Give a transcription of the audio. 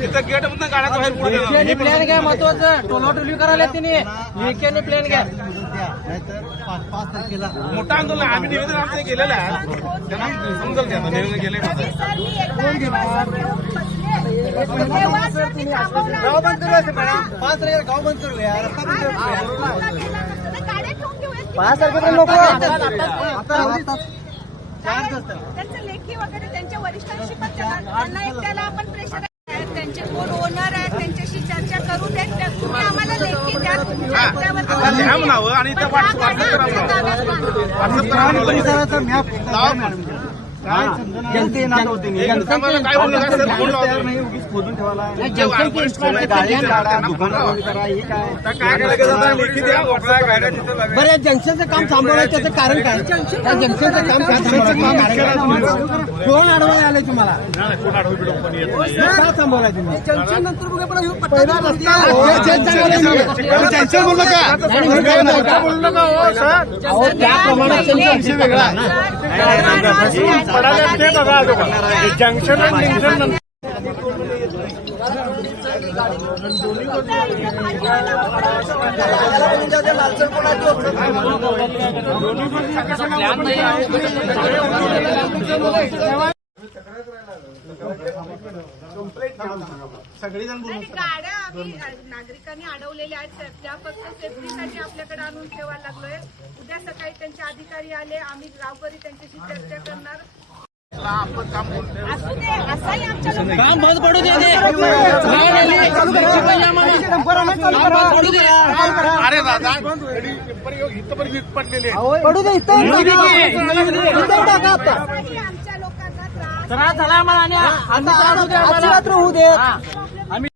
तिथं गेट मधून गाड्या बाहेर पुढे प्लॅन घ्या महत्वाचं. टोलाटोली करायला तिने एकेने प्लॅन घ्या. पाच तारखेला मोठं आंदोलन आम्ही निवेदन आमचं गेलेलं आहे. त्यांना समजल ते आता निवेदन गेले गाव बंद करूया मॅडम. 5 तारखेला गाव बंद करूया. रस्ता बंद करूया. 5 तारखेला लोक त्यांचं लेखी वगैरे त्यांच्या वरिष्ठांशी पण त्यांना एकट्याला आपण प्रेशर त्यांचे कोण ओनर आहेत त्यांच्याशी चर्चा करू देत. तुम्ही आम्हाला लेखी द्या. आता लिहा म्हणावं आणि इथं व्हॉट्सअप परिसराचा मॅप मॅडम काय जनते येणार होते काय बोललं का सर? फोन लावतो. नाही उगीच खोदून ठेवायला गाडी काढा, दुकान बंद करा, हे काय काय करायचं? लेखी द्या, वगळा, गाड्या तिथं लावा. बरं, या जंक्शनचं काम थांबवलं त्याचं कारण काय? या जंक्शनचं काम काय थांबवलं? कोण अडवायला आले तुम्हाला? कोण आडवं बिडवं पण येत नाही. का थांबवलाय तुम्ही? जंक्शन नंतर बघा पण पहिला रस्ता त्यांचं बोललं का? काय बोललं का हो सर? त्याप्रमाणे त्यांचा विषय वेगळा आहे ना. पडायला ते बघा अगोदर. जंक्शन आणि जंक्शन सगळीजण बोलून गाड्या आम्ही नागरिकांनी अडवलेल्या आहेत. त्या फक्त सेफ्टीसाठी आपल्याकडे आणून ठेवायला लागलोय. उद्या सकाळी त्यांचे अधिकारी आले, आम्ही गावकरी त्यांच्याशी चर्चा करणार. असू दे, असाही आमच्या लोकांना काम बंद पडू दे. अरे दादा इथं पण वीज पडलेले पडू दे. असाही आमच्या लोकांना त्रास त्रास झाला आम्हाला आणि होऊ दे.